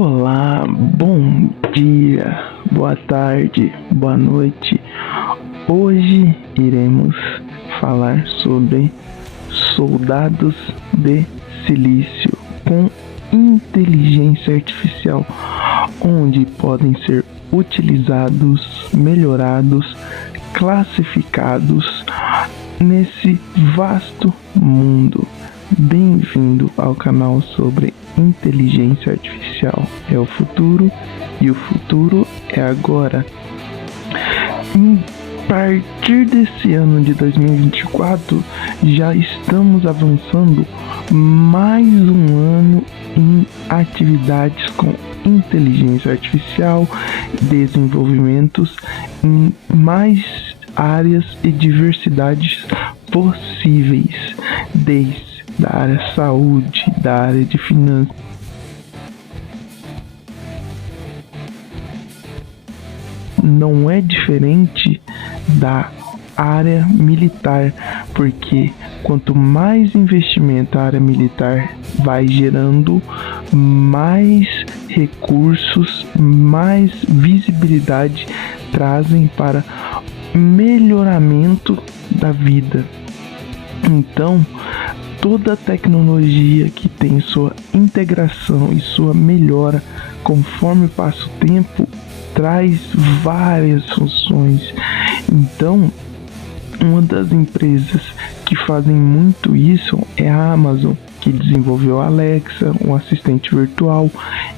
Olá, bom dia, boa tarde, boa noite. Hoje iremos falar sobre soldados de silício com inteligência artificial, onde podem ser utilizados, melhorados, classificados nesse vasto mundo. Bem-vindo ao canal sobre inteligência artificial. É o futuro e o futuro é agora. A partir desse ano de 2024, já estamos avançando mais um ano em atividades com inteligência artificial, desenvolvimentos em mais áreas e diversidades possíveis, desde da área saúde, da área de finanças. Não é diferente da área militar, porque quanto mais investimento a área militar vai gerando, mais recursos, mais visibilidade trazem para melhoramento da vida. Então, toda tecnologia que tem sua integração e sua melhora conforme passa o tempo traz várias funções. Então, uma das empresas que fazem muito isso é a Amazon, que desenvolveu a Alexa, um assistente virtual,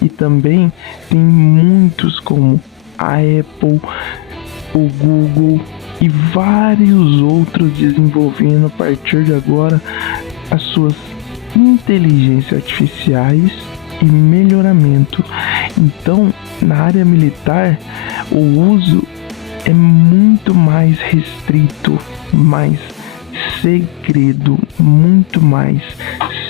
e também tem muitos como a Apple, o Google e vários outros desenvolvendo a partir de agora as suas inteligências artificiais e melhoramento. Então, na área militar, o uso é muito mais restrito, mais segredo, muito mais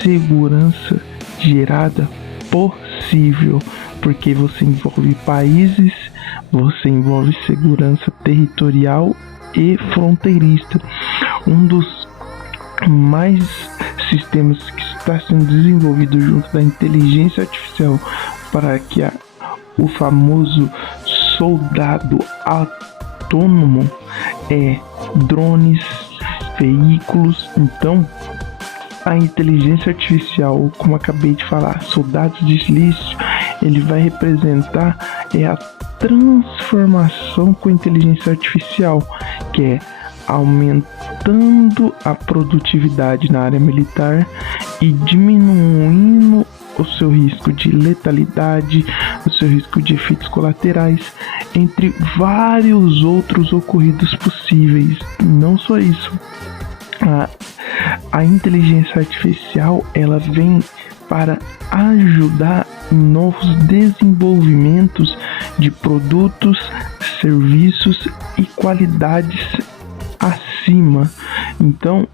segurança gerada possível, porque você envolve países, você envolve segurança territorial e fronteiriça. Um dos mais sistemas que está sendo desenvolvido junto da inteligência artificial para que o famoso soldado autônomo é drones, veículos. Então, a inteligência artificial, como acabei de falar, soldados de silício, ele vai representar a transformação com inteligência artificial, que é aumentando a produtividade na área militar e diminuindo o seu risco de letalidade, o seu risco de efeitos colaterais, entre vários outros ocorridos possíveis. Não só isso, a inteligência artificial ela vem para ajudar em novos desenvolvimentos de produtos, serviços e qualidades acima. Então,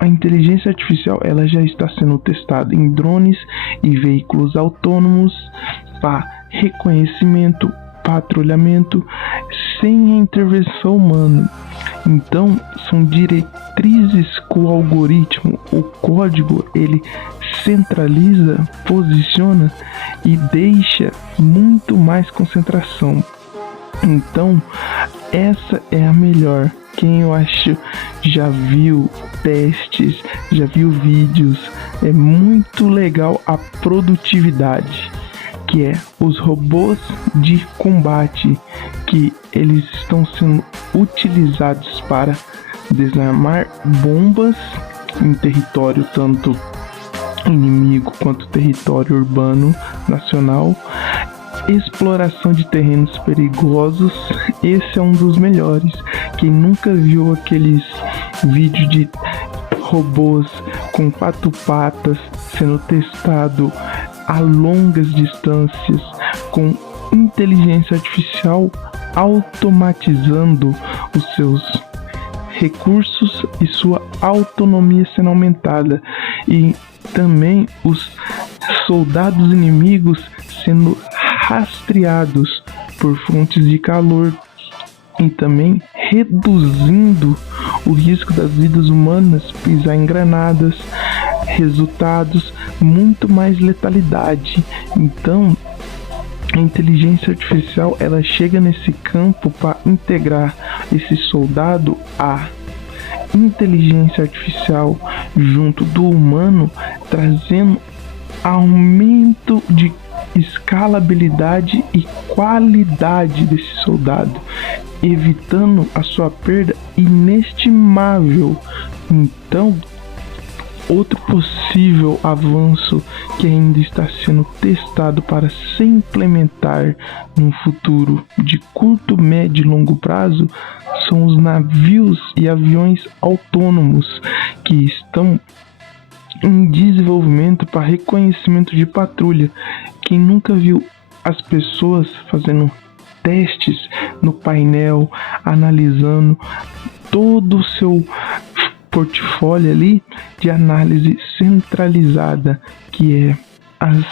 a inteligência artificial ela já está sendo testada em drones e veículos autônomos para reconhecimento, patrulhamento sem a intervenção humana. Então, são diretrizes que o algoritmo, o código, ele centraliza, posiciona e deixa muito mais concentração. Então, essa é a melhor. Quem eu acho já viu testes, já viu vídeos, é muito legal a produtividade, que é os robôs de combate, que eles estão sendo utilizados para desarmar bombas em território tanto inimigo quanto território urbano nacional, exploração de terrenos perigosos. Esse é um dos melhores. Quem nunca viu aqueles vídeos de robôs com 4 patas sendo testado a longas distâncias com inteligência artificial automatizando os seus recursos e sua autonomia sendo aumentada, e também os soldados inimigos sendo rastreados por fontes de calor e também reduzindo o risco das vidas humanas, pisar em granadas, resultados, muito mais letalidade. Então, A inteligência artificial, ela chega nesse campo para integrar esse soldado à inteligência artificial junto do humano, trazendo aumento de escalabilidade e qualidade desse soldado, evitando a sua perda inestimável. Então, outro possível avanço que ainda está sendo testado para se implementar num futuro de curto, médio e longo prazo são os navios e aviões autônomos que estão em desenvolvimento para reconhecimento de patrulha. Quem nunca viu as pessoas fazendo testes no painel, analisando todo o seu portfólio ali de análise centralizada, que é as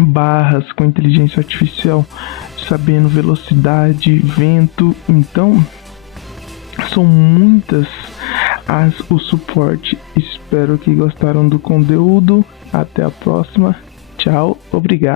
barras com inteligência artificial, sabendo velocidade, vento. Então, são muitas o suporte. Espero que gostaram do conteúdo. Até a próxima. Tchau, obrigado.